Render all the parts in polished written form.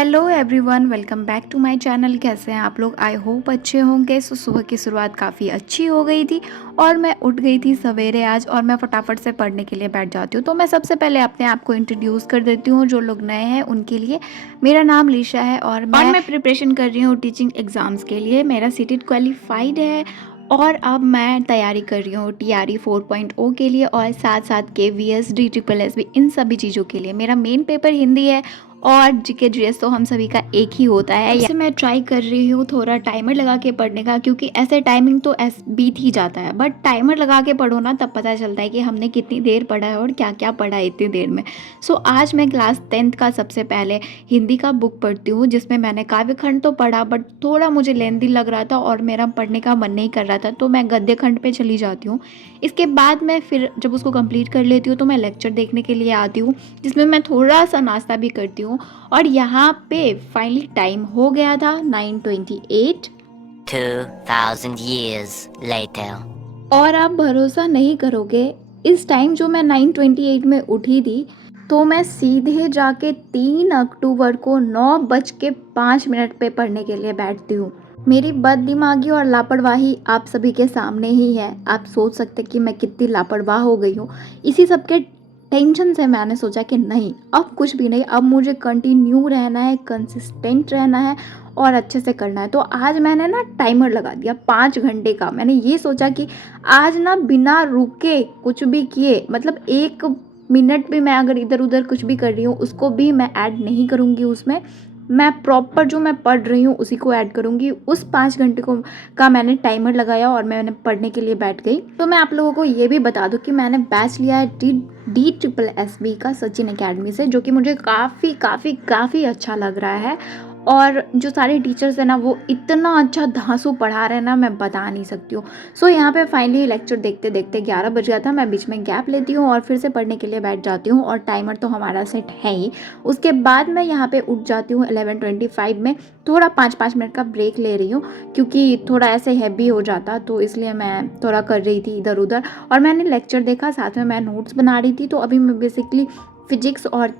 Hello everyone, welcome back to my channel. कैसे हैं आप लोग? आई होप अच्छे होंगे। सुबह की शुरुआत काफ़ी अच्छी हो गई थी और मैं उठ गई थी सवेरे आज, और मैं फटाफट से पढ़ने के लिए बैठ जाती हूँ। तो मैं सबसे पहले अपने आप को इंट्रोड्यूस कर देती हूँ, जो लोग नए हैं उनके लिए। मेरा नाम लीशा है और मैं प्रिपरेशन कर रही हूँ टीचिंग एग्ज़ाम्स के लिए। मेरा सीटेट क्वालिफाइड है और अब मैं तैयारी कर रही हूँ TRE 4.0 के लिए, और साथ साथ KVS DSSS इन सभी चीज़ों के लिए। मेरा मेन पेपर हिंदी है और GK GS तो हम सभी का एक ही होता है। इससे मैं ट्राई कर रही हूँ थोड़ा टाइमर लगा के पढ़ने का, क्योंकि ऐसे टाइमिंग तो बीत ही जाता है, बट टाइमर लगा के पढ़ो ना, तब पता चलता है कि हमने कितनी देर पढ़ा है और क्या क्या पढ़ा है इतनी देर में। सो आज मैं क्लास 10th का सबसे पहले हिंदी का बुक पढ़ती हूँ, जिसमें मैंने काव्य खंड तो पढ़ा, बट थोड़ा मुझे लेंथी लग रहा था और मेरा पढ़ने का मन नहीं कर रहा था, तो मैं गद्य खंड पे चली जाती हूँ। इसके बाद मैं फिर जब उसको कंप्लीट कर लेती हूँ तो मैं लेक्चर देखने के लिए आती हूँ, जिसमें मैं थोड़ा सा नाश्ता भी करती हूँ। और यहाँ पे फाइनली टाइम हो गया था 9:28। 2000 years later. और आप भरोसा नहीं करोगे, इस टाइम जो मैं 9:28 में उठी थी, तो मैं सीधे जाके 3 अक्टूबर को 9:05 पे पढ़ने के लिए बैठती हूँ। मेरी बददिमागी और लापरवाही आप सभी के सामने ही है। आप सोच सकते कि मैं कितनी लापरवाह हो गई हूँ। इसी सब के टेंशन से मैंने सोचा कि नहीं, अब कुछ भी नहीं, अब मुझे कंटिन्यू रहना है, कंसिस्टेंट रहना है और अच्छे से करना है। तो आज मैंने ना टाइमर लगा दिया 5 घंटे का। मैंने ये सोचा कि आज ना बिना रुके कुछ भी किए, मतलब 1 मिनट भी मैं अगर इधर उधर कुछ भी कर रही हूँ उसको भी मैं ऐड नहीं करूँगी उसमें। मैं प्रॉपर जो मैं पढ़ रही हूँ उसी को ऐड करूँगी। उस 5 घंटे को का मैंने टाइमर लगाया और मैंने पढ़ने के लिए बैठ गई। तो मैं आप लोगों को ये भी बता दूँ कि मैंने बैच लिया है DSSS का सचिन एकेडमी से, जो कि मुझे काफ़ी काफ़ी काफ़ी अच्छा लग रहा है। और जो सारे टीचर्स हैं ना, वो इतना अच्छा धांसू पढ़ा रहे हैं ना, मैं बता नहीं सकती हूँ। सो यहाँ पे फाइनली लेक्चर देखते देखते 11 बज गया था। मैं बीच में गैप लेती हूँ और फिर से पढ़ने के लिए बैठ जाती हूँ, और टाइमर तो हमारा सेट है ही। उसके बाद मैं यहाँ पे उठ जाती हूँ 11:25 में। थोड़ा 5-5 मिनट का ब्रेक ले रही हूँ, क्योंकि थोड़ा ऐसे हैवी हो जाता, तो इसलिए मैं थोड़ा कर रही थी इधर उधर। और मैंने लेक्चर देखा, साथ में मैं नोट्स बना रही थी। तो अभी मैं बेसिकली फिजिक्स और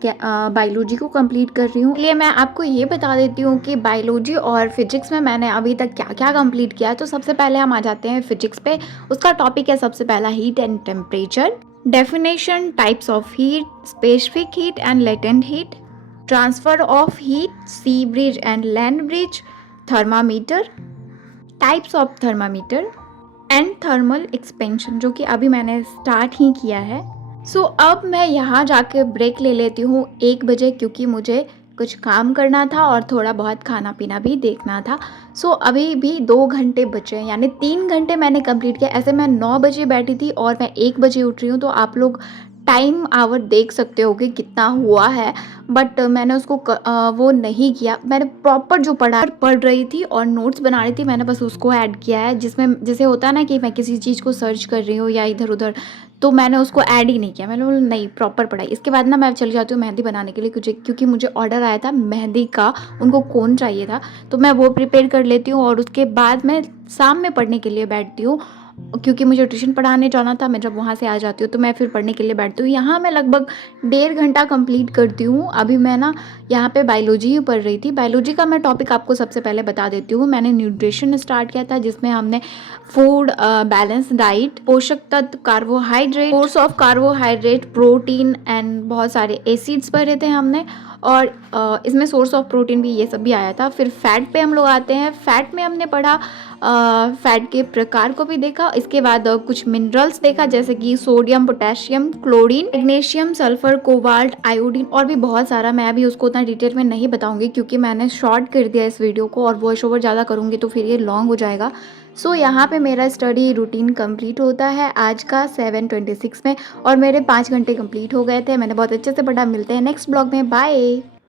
बायोलॉजी को कंप्लीट कर रही हूँ। इसलिए मैं आपको ये बता देती हूँ कि बायोलॉजी और फिजिक्स में मैंने अभी तक क्या क्या कंप्लीट किया है। तो सबसे पहले हम आ जाते हैं फिजिक्स पे। उसका टॉपिक है सबसे पहला heat and temperature, definition, types of heat, specific heat and latent heat, transfer of heat, sea breeze and land breeze, thermometer, types of thermometer and thermal expansion, जो कि अभी मैंने स्टार्ट ही किया है। सो अब मैं यहाँ जाके ब्रेक ले लेती हूँ 1 बजे, क्योंकि मुझे कुछ काम करना था और थोड़ा बहुत खाना पीना भी देखना था। सो अभी भी 2 घंटे बचे हैं, यानी 3 घंटे मैंने कंप्लीट किया। ऐसे मैं 9 बजे बैठी थी और मैं 1 बजे उठ रही हूँ, तो आप लोग टाइम आवर देख सकते हो कि कितना हुआ है। बट मैंने उसको वो नहीं किया। मैंने प्रॉपर जो पढ़ रही थी और नोट्स बना रही थी, मैंने बस उसको ऐड किया है। जिसमें जैसे होता है ना कि मैं किसी चीज़ को सर्च कर रही हूँ या इधर उधर, तो मैंने उसको ऐड ही नहीं किया। मैंने बोला नहीं, प्रॉपर पढ़ाई। इसके बाद ना मैं चली जाती हूँ मेहंदी बनाने के लिए, क्योंकि मुझे ऑर्डर आया था मेहंदी का, उनको कोन चाहिए था, तो मैं वो प्रिपेयर कर लेती हूँ। और उसके बाद मैं शाम में पढ़ने के लिए बैठती हूँ, क्योंकि मुझे ट्यूशन पढ़ाने जाना था। मैं जब वहाँ से आ जाती हूँ तो मैं फिर पढ़ने के लिए बैठती हूँ। यहाँ मैं लगभग 1.5 घंटा कंप्लीट करती हूँ। अभी मैं ना यहाँ पे बायोलॉजी ही पढ़ रही थी। बायोलॉजी का मैं टॉपिक आपको सबसे पहले बता देती हूँ। मैंने न्यूट्रिशन स्टार्ट किया था, जिसमें हमने फूड, बैलेंस डाइट, पोषक तत्व, carbohydrate, source of carbohydrate, protein and बहुत सारे एसिड्स पढ़े थे हमने। और इसमें सोर्स ऑफ प्रोटीन भी, ये सब भी आया था। फिर फैट पे हम लोग आते हैं। फैट में हमने पढ़ा, फैट के प्रकार को भी देखा। इसके बाद कुछ मिनरल्स देखा, जैसे कि sodium, potassium, chlorine, magnesium, sulphur, cobalt, iodine, और भी बहुत सारा। मैं अभी उसको उतना डिटेल में नहीं बताऊंगी, क्योंकि मैंने शॉर्ट कर दिया इस वीडियो को, और वॉइस ओवर ज़्यादा करूँगी तो फिर ये लॉन्ग हो जाएगा। सो यहाँ पे मेरा स्टडी रूटीन कंप्लीट होता है आज का 7:26 में, और मेरे 5 घंटे कंप्लीट हो गए थे। मैंने बहुत अच्छे से पढ़ा। मिलते हैं नेक्स्ट ब्लॉग में। बाय।